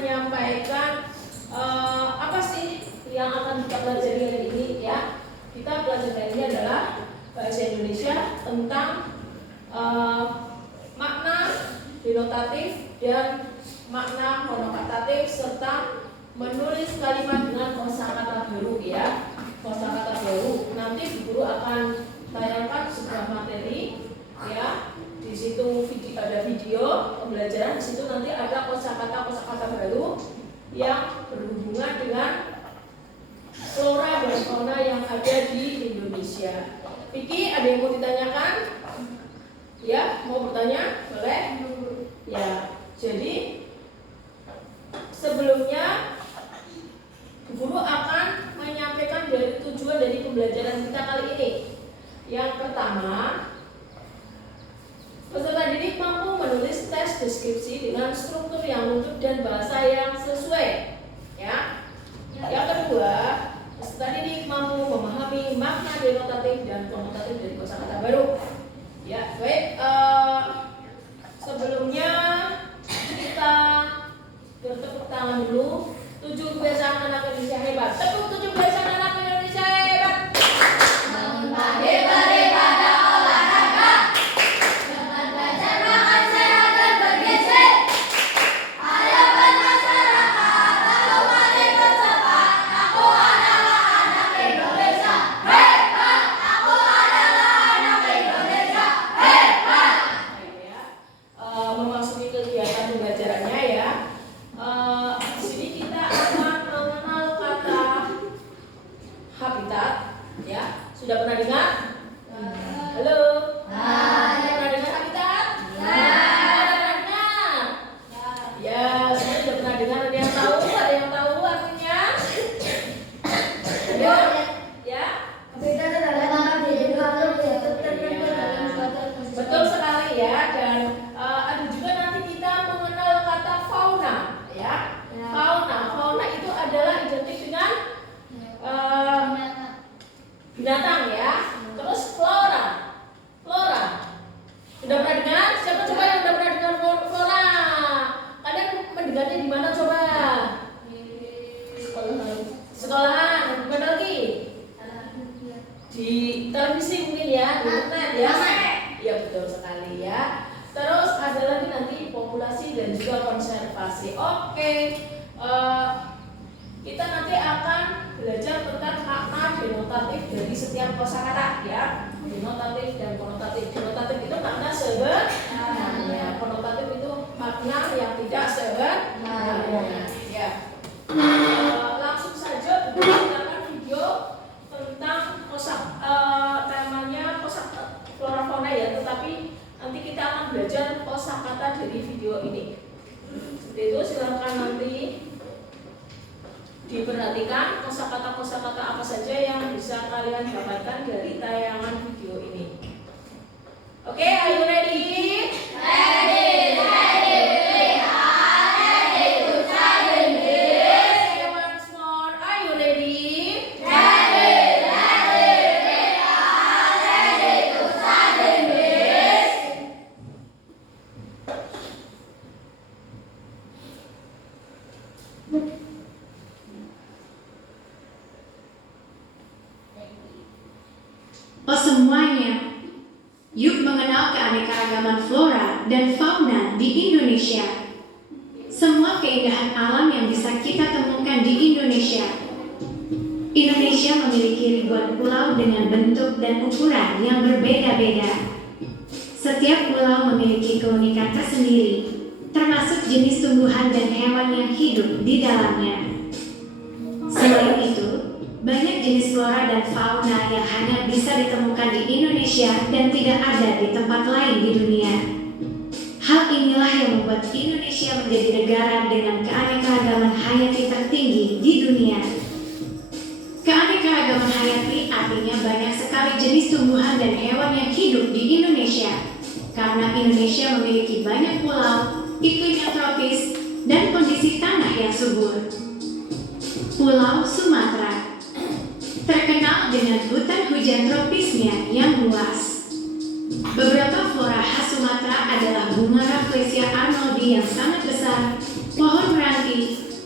menyampaikan apa sih yang akan kita pelajari hari ini ya. Kita belajar hari ini adalah bahasa Indonesia tentang makna denotatif dan makna konnotatif serta menulis kalimat dengan kosakata baru ya. Kosakata baru. Nanti guru akan tayangkan sebuah materi ya. Di situ ada video pembelajaran, di situ nanti ada kosakata baru yang berhubungan dengan flora dan fauna yang ada di Indonesia. Vicky, ada yang mau ditanyakan? Ya, mau bertanya? Boleh? Ya, jadi sebelumnya guru akan menyampaikan dari tujuan dari pembelajaran kita kali ini. Yang pertama, peserta didik mampu menulis teks deskripsi dengan struktur yang lengkap dan bahasa yang sesuai. Ya. Yang kedua, peserta didik mampu memahami makna denotatif dan konnotatif dari kosakata baru. Ya, baik. Sebelumnya kita bertepuk tangan dulu. 7 kebiasaan anak Indonesia hebat. Tepuk 7 kebiasaan anak Indonesia hebat. Hebat. Sudah pernah dengar? Halo? Sudah pernah dengar habitat? Ya, saya sudah pernah dengar. Ada yang tahu? Ada yang tahu artinya? Ayo, ya? Habitat adalah tempat hidup makhluk hidup tertentu dalam suatu ekosistem. Betul sekali ya. Dan ada juga nanti kita mengenal kata fauna, ya. Fauna itu adalah identik dengan binatang ya. Terus flora. Sudah pernah dengar? Siapa coba yang sudah pernah dengar flora? Kalian mendengarnya di mana coba? Sekolahan. Di mana lagi? Di televisi mungkin ya, di internet ya. Iya betul sekali ya. Terus ada lagi nanti populasi dan juga konservasi. Oke. Kita nanti akan belajar tentang makna denotatif dari setiap kosakata ya. Denotatif dan konnotatif. Denotatif itu makna sebenarnya, konnotatif itu makna yang tidak sebenarnya. Ya. Langsung saja kita akan video tentang temanya flora fauna ya. Tetapi nanti kita akan belajar kosakata dari video ini. Seperti itu, silakan nanti diperhatikan kosakata apa saja yang bisa kalian dapatkan dari tayangan video ini. Oke, are you ready? Ready to challenge this. Okay, once more, are you ready? Ready to challenge this. Oh semuanya, yuk mengenal keanekaragaman flora dan fauna di Indonesia. Semua keindahan alam yang bisa kita temukan di Indonesia. Indonesia memiliki ribuan pulau dengan bentuk dan ukuran yang berbeda-beda. Setiap pulau memiliki keunikan tersendiri, termasuk jenis tumbuhan dan hewan yang hidup di dalamnya. Selain itu, banyak jenis flora dan fauna yang hanya bisa ditemukan di Indonesia dan tidak ada di tempat lain di dunia. Hal inilah yang membuat Indonesia menjadi negara dengan keanekaragaman hayati tertinggi di dunia. Keanekaragaman hayati artinya banyak sekali jenis tumbuhan dan hewan yang hidup di Indonesia. Karena Indonesia memiliki banyak pulau, iklim yang tropis, dan kondisi tanah yang subur. Pulau Sumatera terkenal dengan hutan hujan tropisnya yang luas. Beberapa flora khas Sumatera adalah bunga Rafflesia arnoldi yang sangat besar, pohon meranti,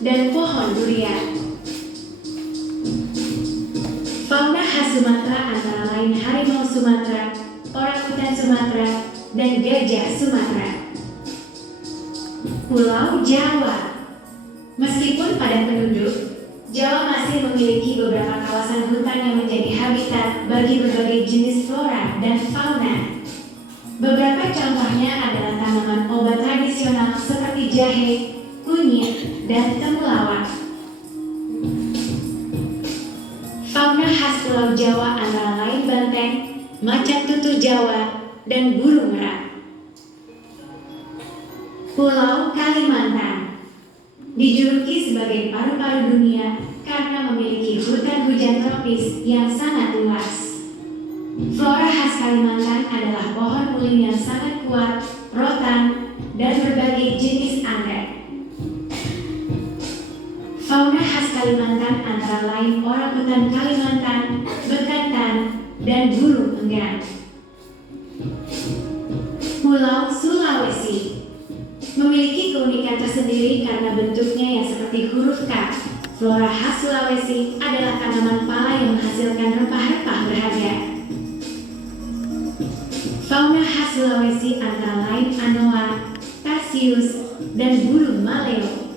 dan pohon durian. Fauna khas Sumatera antara lain harimau Sumatera, orangutan Sumatera, dan gajah Sumatera. Pulau Jawa. Meskipun padat penduduk, Jawa masih memiliki beberapa kawasan hutan yang menjadi habitat bagi berbagai jenis flora dan fauna. Beberapa contohnya adalah tanaman obat tradisional seperti jahe, kunyit, dan temulawak. Fauna khas Pulau Jawa antara lain banteng, macan tutul Jawa, dan burung merak. Pulau Kalimantan dijuluki sebagai paru-paru dunia karena memiliki hutan hujan tropis yang sangat luas. Flora khas Kalimantan adalah pohon ulin yang sangat kuat, rotan, dan berbagai jenis anggrek. Fauna khas Kalimantan antara lain orangutan Kalimantan, bekantan, dan burung enggang. Pulau Sulawesi memiliki keunikan tersendiri karena bentuknya yang seperti huruf K. Flora khas Sulawesi adalah tanaman pala yang menghasilkan rempah-rempah berharga. Fauna khas Sulawesi antara lain anoa, tarsius, dan burung maleo.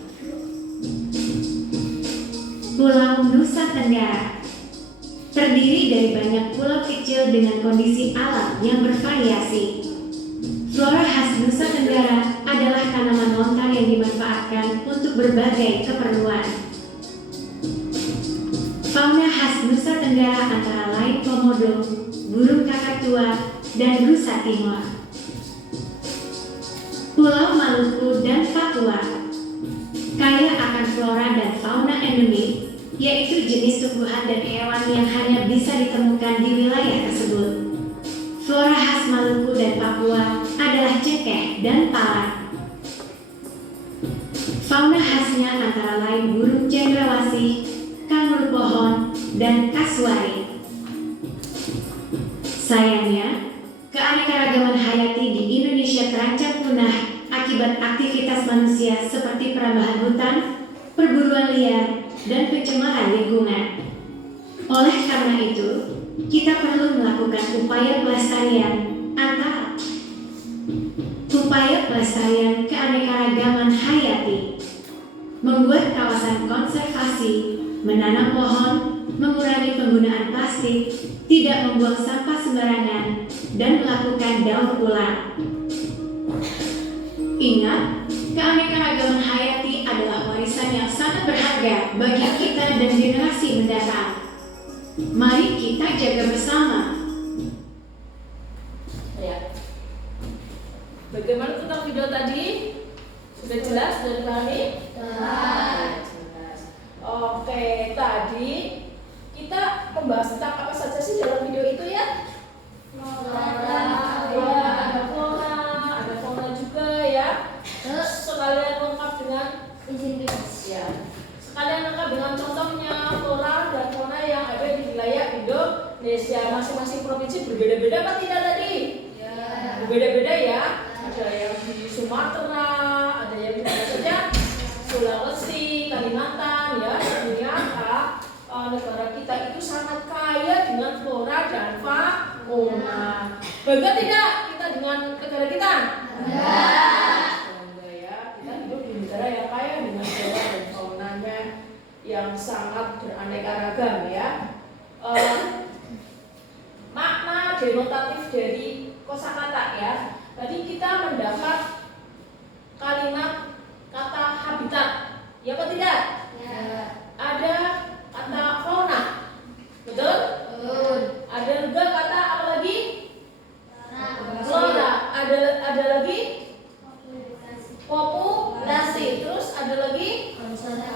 Pulau Nusa Tenggara terdiri dari banyak pulau kecil dengan kondisi alam yang bervariasi. Flora khas Nusa Tenggara adalah tanaman lontar yang dimanfaatkan untuk berbagai keperluan. Fauna khas Nusa Tenggara antara lain komodo, burung kakatua, dan rusa timur. Pulau Maluku dan Papua kaya akan flora dan fauna endemik, yaitu jenis tumbuhan dan hewan yang hanya bisa ditemukan di wilayah tersebut. Flora khas Maluku dan Papua adalah cengkeh dan pala. Fauna khasnya antara lain burung cendrawasih, kanguru pohon, dan kasuari. Sayangnya, keanekaragaman hayati di Indonesia terancam punah akibat aktivitas manusia seperti perambahan hutan, perburuan liar, dan pencemaran lingkungan. Oleh karena itu, kita perlu melakukan upaya pelestarian keanekaragaman hayati, membuat kawasan konservasi, menanam pohon, mengurangi penggunaan plastik, tidak membuang sampah sembarangan, dan melakukan daur ulang. Ingat, keanekaragaman hayati adalah warisan yang sangat berharga bagi kita dan generasi mendatang. Mari kita jaga bersama. Ya. Bagaimana tentang video tadi? Sudah jelas? Sudah dipahami? Jelas. Oke, tadi kita membahas tentang apa saja sih dalam video itu ya? Ada fauna juga ya. Sekalian lengkap dengan ya. Sekalian lengkap dengan contohnya flora dan fauna yang ada di wilayah Indonesia. Masing-masing provinsi berbeda-beda apa tidak tadi? Ya. Berbeda-beda ya. Ada yang di Sumatera, ada yang di mana saja? Sulawesi, Kalimantan ya. Ternyata negara kita itu sangat kaya dengan flora dan fauna. Bangga tidak kita dengan negara kita? Bangga ya. Kita hidup di negara yang kaya dengan flora dan faunanya yang sangat beraneka ragam ya. Makna denotatif dari kosakata ya. Tadi kita mendapat kalimat kata habitat, ya apa tidak? Ya. Ada kata fauna, betul? Ada juga kata apa lagi? Flora. Ada lagi? Populasi. Terus ada lagi?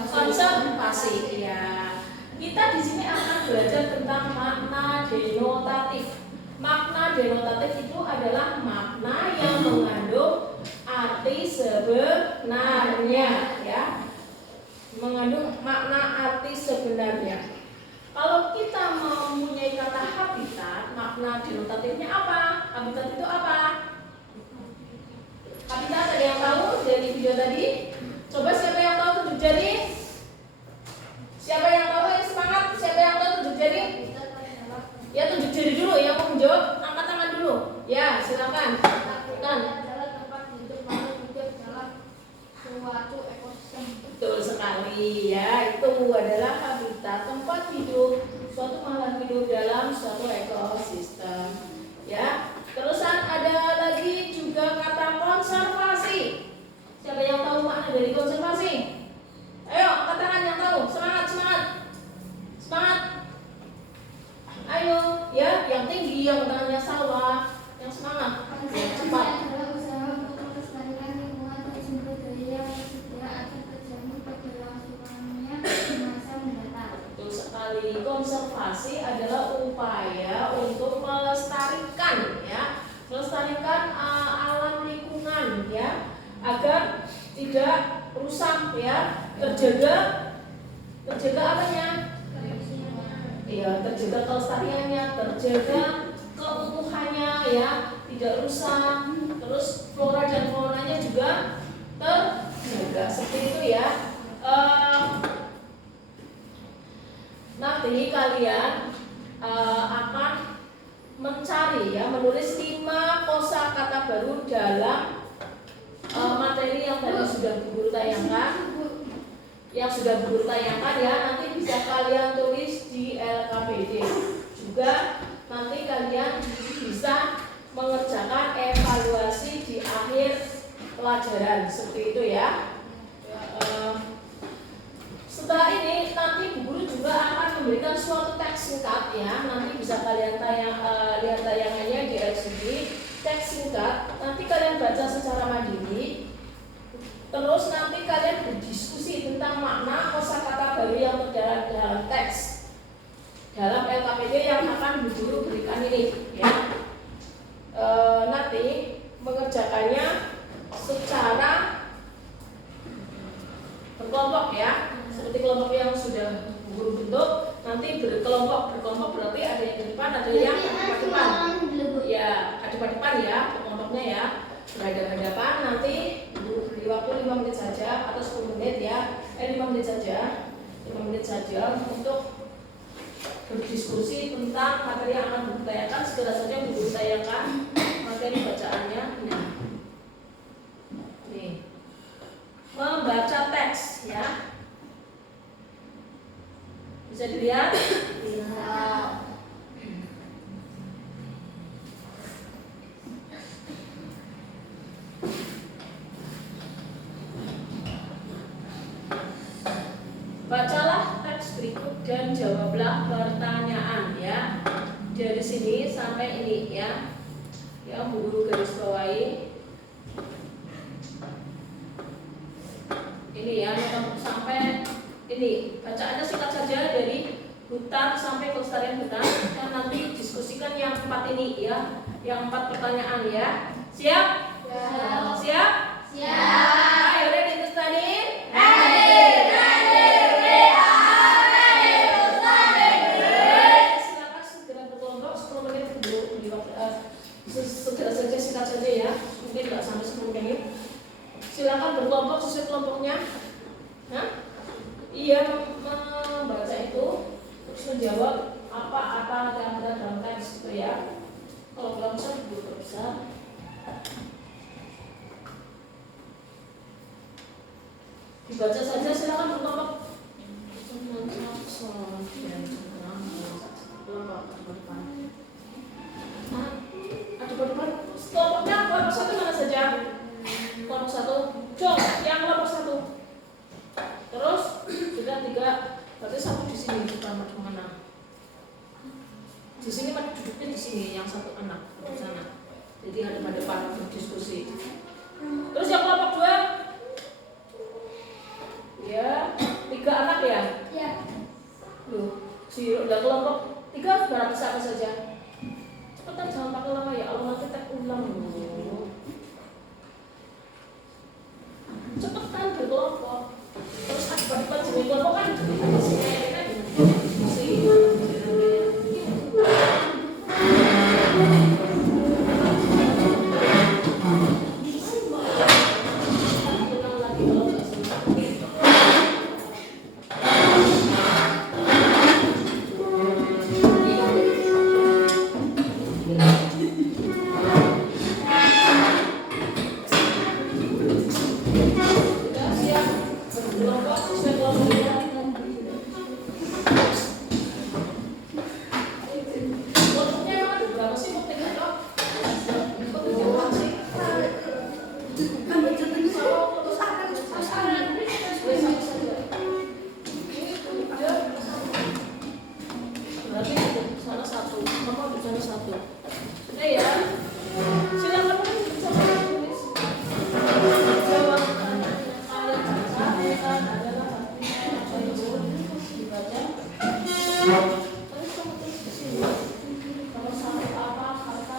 Konservasi. Ya. Kita di sini akan belajar tentang makna denotatif. Makna denotatif itu adalah makna yang mengandung arti sebenarnya ya. Mengandung makna arti sebenarnya. Kalau kita mempunyai kata habitat, makna denotatifnya apa? Habitat itu apa? Habitat ada yang tahu dari video tadi? Coba siapa yang tahu tunjuk jari? Siapa yang tahu? Semangat. Siapa yang tahu tunjuk jari? Ya tunjuk jari dulu. Yang mau menjawab angkat tangan dulu. Ya silakan. adalah tempat hidup makhluk hidup dalam suatu ekosistem. Betul sekali ya. Itu adalah habitat tempat hidup suatu makhluk hidup dalam suatu ekosistem. Ya. Terusan ada lagi juga kata konservasi. Siapa yang tahu makna dari konservasi? Ayo, angkat tangan yang tahu. Semangat, semangat. Semangat. Ayo, ya, yang tinggi, yang tangannya sawah, yang semangat. Yang cepat. Adalah usaha untuk melestarikan lingkungan dan sumber daya yang tersedia agar terjamin keberlangsungannya di masa mendatang. Betul sekali. Konservasi adalah upaya untuk melestarikan, ya, melestarikan alam lingkungan, ya, agar tidak rusak, ya, terjaga apanya? Ya, terjaga kelestariannya, terjaga keutuhannya, ya, tidak rusak. Terus flora dan faunanya juga terjaga, seperti itu ya. Nanti kalian akan mencari, ya, menulis 5 kosakata baru dalam materi yang tadi sudah Bu Guru tayangkan. Yang sudah Bu Guru tayangkan, ya, nanti bisa kalian tulis di LKPD. Juga nanti kalian bisa mengerjakan evaluasi di akhir pelajaran, seperti itu ya. Setelah ini nanti Bu Guru juga akan memberikan suatu teks singkat, ya. Nanti bisa kalian lihat tayangannya di LCD. Teks singkat, nanti kalian baca secara mandiri. Terus nanti kalian berdiskusi tentang makna kosakata baru yang terdapat dalam teks dalam LKPD yang akan Bu Guru berikan ini, ya. Nanti mengerjakannya secara berkelompok, ya, seperti kelompok yang sudah Bu Guru bentuk. Nanti berkelompok berarti ada yang di depan, ada yang di depan. Ya, ada di depan, ya, kelompoknya, ya, berhadapan-hadapan. Nanti beri waktu 5 menit saja atau 10 menit, ya, 5 menit saja, 5 menit saja untuk berdiskusi tentang materi yang akan Bu Guru tayangkan. Segera saja Bu Guru tayangkan materi bacaannya. Nah, nih, membaca teks, ya, bisa dilihat. Bacalah teks berikut dan jawablah pertanyaan, ya. Dari sini sampai ini, ya. Ya, Bu Guru garis bawahi. Ini, ya, sampai ini. Bacaannya singkat saja dari hutan sampai kelestarian hutan. Dan nanti diskusikan yang 4 ini, ya. Yang 4 pertanyaan, ya. Siap? Siap. Siap? Siap. Ayo, ready to study? Segera saja, singkat saja, ya, mungkin nggak sampai 10 menit. Silakan berkelompok sesuai kelompoknya. Iya, membaca itu terus menjawab apa-apa yang ada dalam teks itu, ya. Kalau belum bisa, belum bisa. Dibaca saja, silakan berkelompok. Kelompoknya kelompok 1 mana saja? Kelompok 1, Jom, yang kelompok 1. Terus sudah 3, berarti 1 di sini pertama mana? Di sini duduknya di sini, yang 1 anak di sana. Jadi hadap-hadapan berdiskusi. Terus yang kelompok 2, ya, 3 anak, ya. Ya. Loh, udah kelompok 3 sudah bisa apa saja? Cepetan, jangan pakai lama, ya. Allah, nanti tek ulang dulu. Cepetan berkelompok. Terus akibat jenis kelompok kan di sini kan ulang lagi kalau nggak salah. Kelompok siswa kelompok ya. Kelompoknya emang ada berapa sih? Kok tiga dok? Kok tiga orang sih? Berarti sana satu, kamu di sana satu. Sudah ya. Silakan coba tulis. Jawab pertanyaan yang kalian sampaikan adalah artinya apa itu? Dibaca. Terus kamu tulis di sini. Kalau sampai apa kata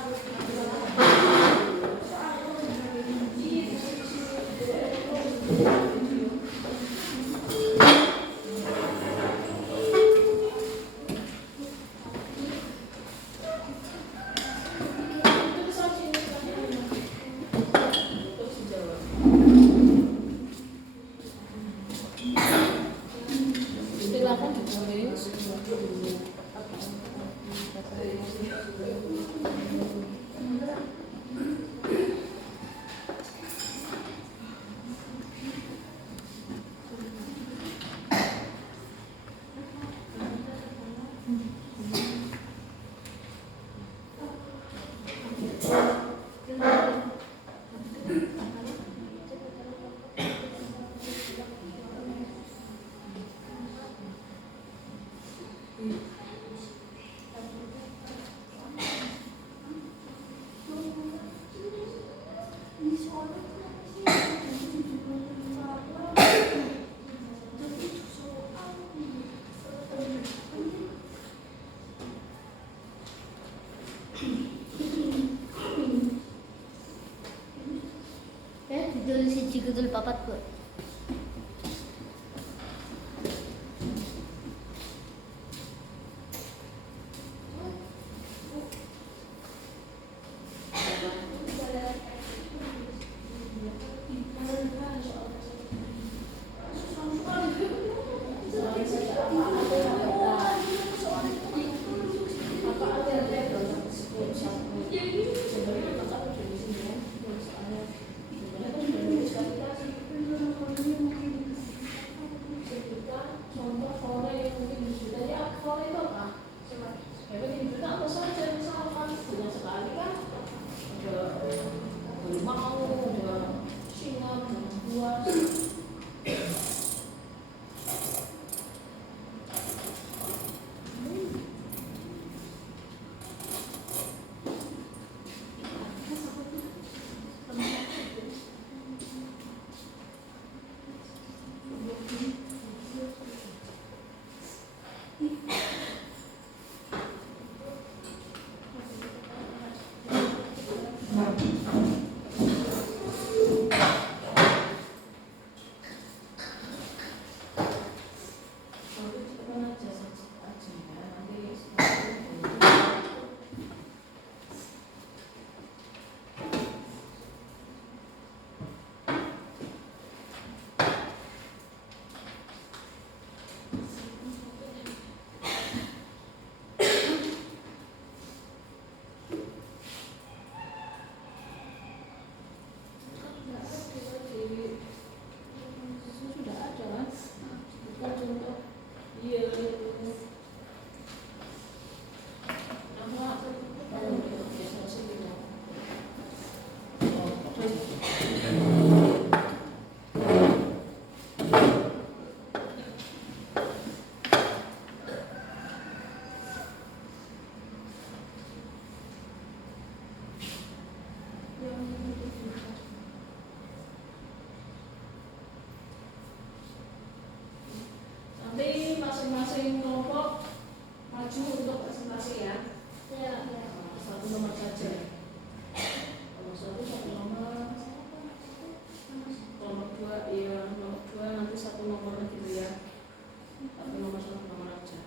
silakan ditulis. Ditulis siji kutul papat, Bu. Nanti masing-masing kelompok maju untuk presentasi ya. Satu nomor saja. Nomor satu nomor. Nomor dua, iya nomor dua nanti satu nomor gitu ya. Satu nomor aja.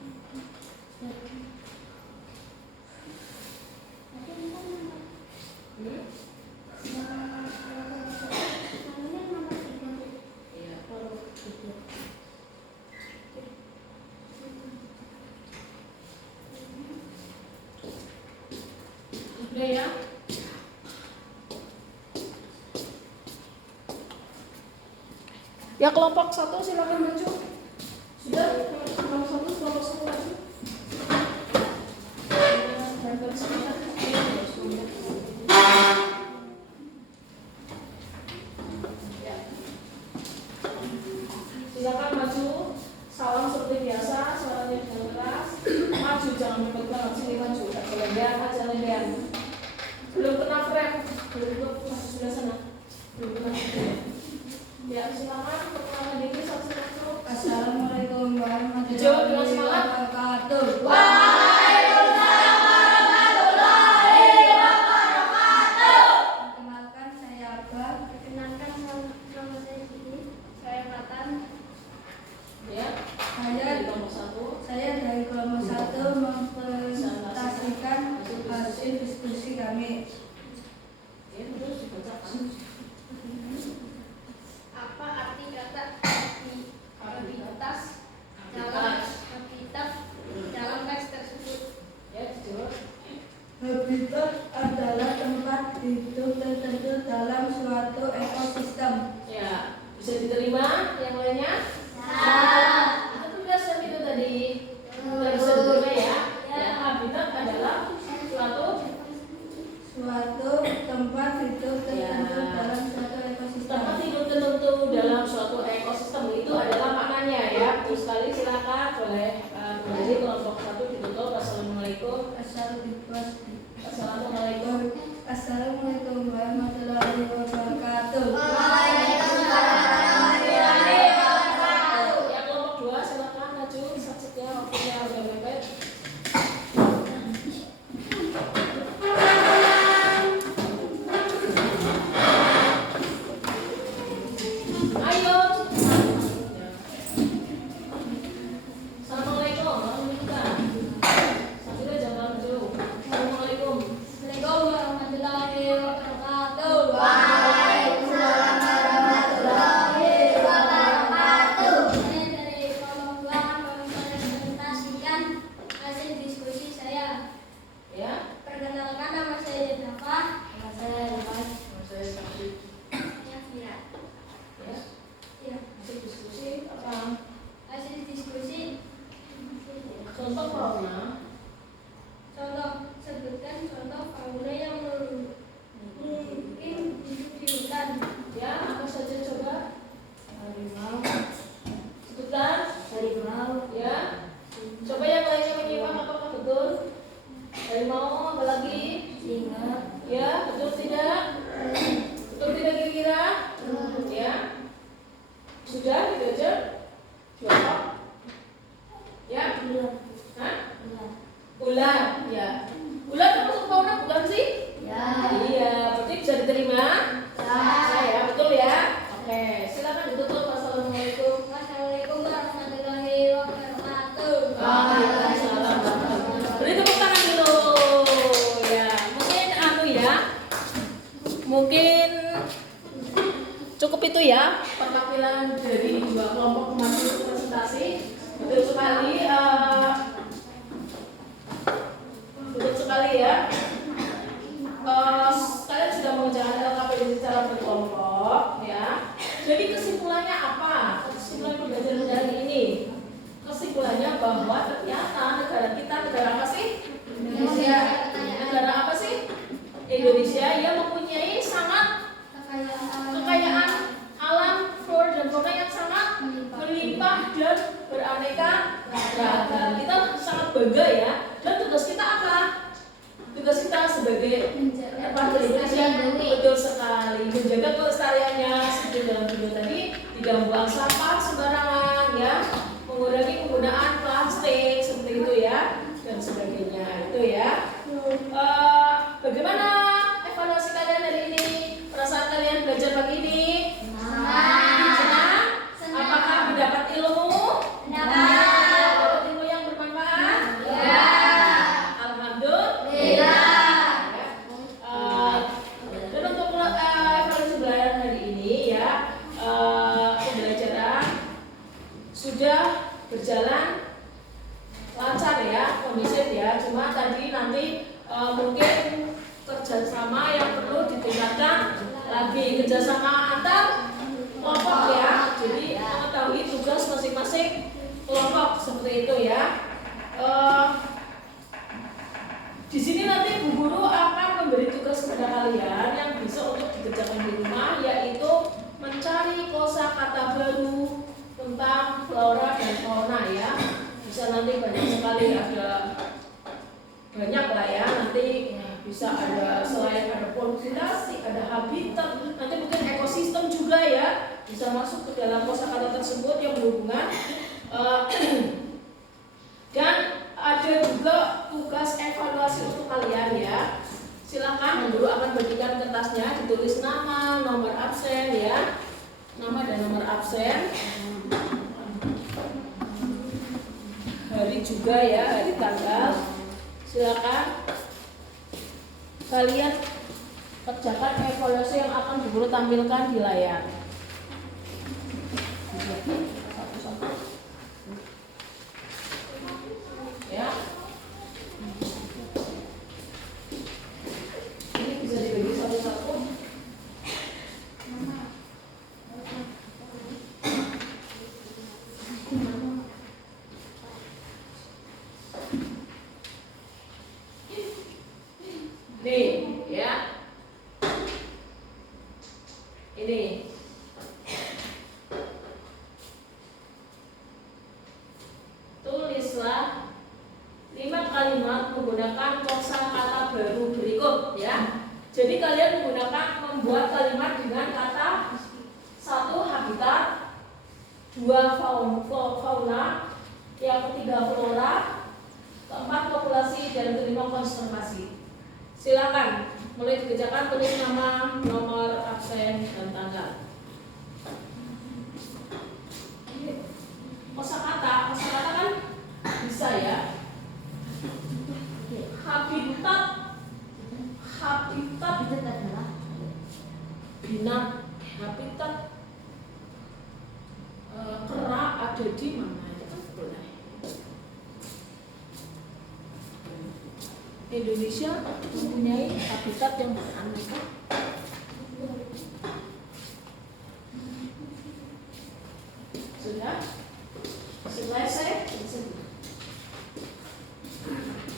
Iya, kalau gitu. Udah ya. Ya kelompok 1 silakan maju. Sudah, kelompok 1 maju. Silakan maju. Salam seperti biasa, suaranya dengan keras. Maju, jangan cepet banget, sini maju. Kemudian aja lebihan. Belum kena frame, belum masih sudah sana. Belum kena frame. Ya, silakan perkenalan diri satu-satu. Assalamualaikum warahmatullahi Jawab dengan semangat. wabarakatuh. Waalaikumsalam warahmatullahi wabarakatuh. Perkenalkan saya Abah. Perkenalkan nama saya Siti. Saya Fatan. Ya, Saya di kelompok 1. Saya dari kelompok 1 mempresentasikan hasil diskusi kami. Ya, terus dibacakan. Apa arti kata habitat dalam teks tersebut? Ya, dijawab. Habitat adalah tempat hidup tertentu dalam suatu ekosistem. Ya, bisa diterima yang lainnya? Itu tugas yang itu tadi. Sudah bisa diterima ya. Ya, habitat adalah Suatu tempat hidup tertentu Ya. dalam suatu ekosistem. tempat hidup tertentu dalam suatu ekosistem, itu adalah maknanya ya. Terus sekali silakan boleh kembali kelompok 1 ditutup. Assalamualaikum. Assalamualaikum. Assalamualaikum warahmatullahi wabarakatuh. Ya, kelompok 2 silakan maju. Setia waktunya udah mepet. Ayo. Assalamualaikum. Sambil jangan maju. Assalamualaikum. Assalamualaikum warahmatullahi wabarakatuh. Saya dari kelompok 2 mempresentasikan hasil diskusi saya. Ya. Perkenalkan, nama saya Dafa. Nama saya Mas. Nama saya Sakti. Ya, Fira. Ya. Ya, Hasil diskusi apa? hasil diskusi. Contoh fauna. Contoh, sebutkan contoh fauna yang mungkin hidup di hutan. Ya, apa saja coba? Harimau, Sebutkan. harimau, Ya. Coba yang lainnya menyimak apakah betul? Harimau, apa lagi? singa, Ya, betul tidak? Betul tidak kira-kira? Ya. Sudah gitu aja? Jawab. Ya. ular, Hah? ular. Ular. Ya. Ular termasuk fauna bukan sih? Ya. Iya, berarti bisa diterima? Ya, betul ya? Oke, silakan ditutup. Assalamualaikum. Wassalamualaikum warahmatullahi wabarakatuh. Waalaikumsalam. Beri tepuk tangan dulu. Ya, mungkin ya. Mungkin cukup itu ya perwakilan dari 2 kelompok kemarin presentasi. Betul sekali. Betul sekali ya. Kalian sudah mengerjakan LKPD secara berkelompok ya. Jadi kesimpulannya apa? Kesimpulan pembelajaran hari ini. Kesimpulannya bahwa ternyata negara kita negara apa sih? Indonesia. Negara apa sih? Indonesia yang mempunyai sangat kekayaan alam, flora dan fauna yang sangat melimpah dan beraneka ragam. Kita sangat bangga ya. Dan tugas kita apa? Tugas kita sebagai warga Indonesia betul sekali menjaga kelestariannya seperti dalam video tadi, tidak buang sampah sembarangan ya, mengurangi penggunaan plastik seperti itu ya, dan sebagainya itu ya. Bagaimana evaluasi kalian hari ini? Perasaan kalian belajar pagi ini? Senang? Apakah mendapat ilmu? Mendapat ilmu yang bermanfaat? Ya. Alhamdulillah. Dan untuk evaluasi belajar hari ini ya, pembelajaran sudah berjalan lancar ya, kondusif ya. Cuma tadi nanti mungkin kerjasama yang perlu ditingkatkan lagi, kerjasama antar kelompok ya. Jadi mengetahui tugas masing-masing kelompok seperti itu ya. Di sini nanti Bu Guru akan memberi tugas kepada kalian yang bisa untuk dikerjakan di rumah, yaitu mencari kosakata baru tentang flora dan fauna ya. Bisa nanti banyak sekali, ada banyak lah ya, nanti bisa ada, selain ada populasi, ada habitat, nanti mungkin ekosistem juga ya, bisa masuk ke dalam kosakata tersebut yang berhubungan. Dan ada juga tugas evaluasi untuk kalian ya. Silakan guru akan bagikan kertasnya, ditulis nama, nomor absen ya, nama dan nomor absen, hari juga ya, hari tanggal. Silakan kalian kerjakan evaluasi yang akan guru tampilkan di layar. Satu-satu. Ya. Ini bisa dibagi satu-satu. Nih, ya. Ini. Tulislah 5 kalimat menggunakan kosakata baru berikut ya. Jadi kalian membuat kalimat dengan kata 1 habitat, 2 fauna, yang ketiga flora, keempat populasi, dan kelima konservasi. Silakan mulai dikerjakan, tulis nama, nomor absen, dan tanggal. Kosakata kan bisa ya. Habitat adalah habitat kera ada di mana itu kan boleh. Indonesia mempunyai habitat yang beraneka. Sudah selesai?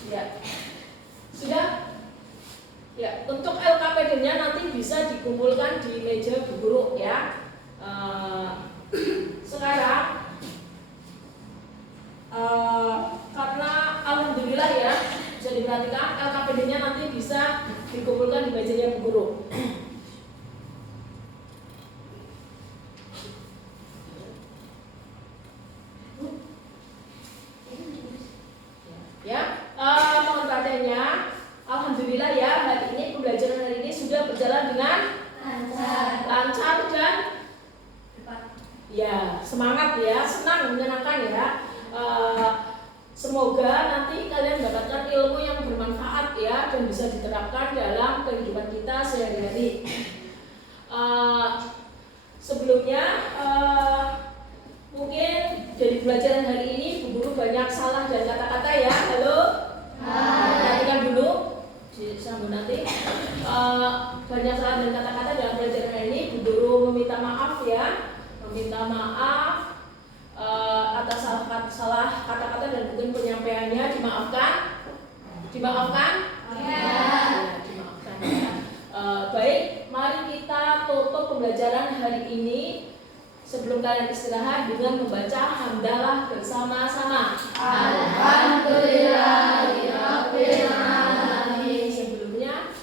Ya. Sudah? Ya, untuk LKPD-nya nanti bisa dikumpulkan di meja Bu Guru ya. Sekarang karena alhamdulillah ya, bisa diperhatikan LKPD-nya nanti bisa dikumpulkan di mejanya Bu Guru. Ya, mohon perhatiannya. Alhamdulillah ya, hari ini pembelajaran hari ini sudah berjalan dengan lancar dan ya semangat ya, senang, menyenangkan ya. Semoga nanti kalian mendapatkan ilmu yang bermanfaat ya dan bisa diterapkan dalam kehidupan kita sehari-hari. Sebelumnya mungkin dari pelajaran hari ini Bu Guru banyak salah dan kata-kata ya. Halo? Perhatikan dulu, disambung nanti. Banyak salah dan kata-kata dalam pelajaran hari ini. Bu Guru meminta maaf ya, meminta maaf atas salah kata-kata dan mungkin penyampaiannya. Dimaafkan? Dimaafkan? Ya, dimaafkan ya. Baik, mari kita tutup pembelajaran hari ini sebelum kalian istirahat dengan membaca hamdalah bersama-sama. Alhamdulillahirabbil alamin. Sebelumnya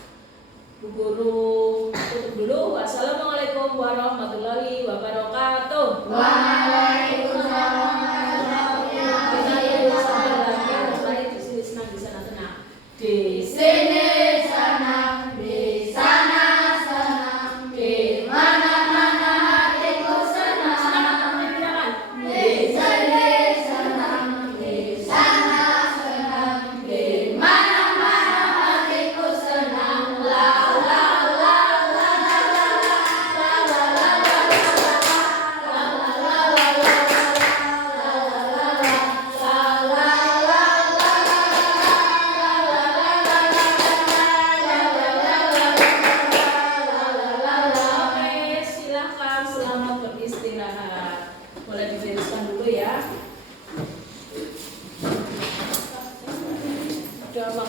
Bu Guru tutup dulu. Wassalamualaikum warahmatullahi wabarakatuh. Waalaikumsalam warahmatullahi wabarakatuh. Di sini senang, di sana tenang. Di sini senang, di sana senang, di mana-mana hatiku senang. Senang atau tidak? Di sini senang, di sana senang.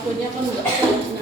waktunya kan nggak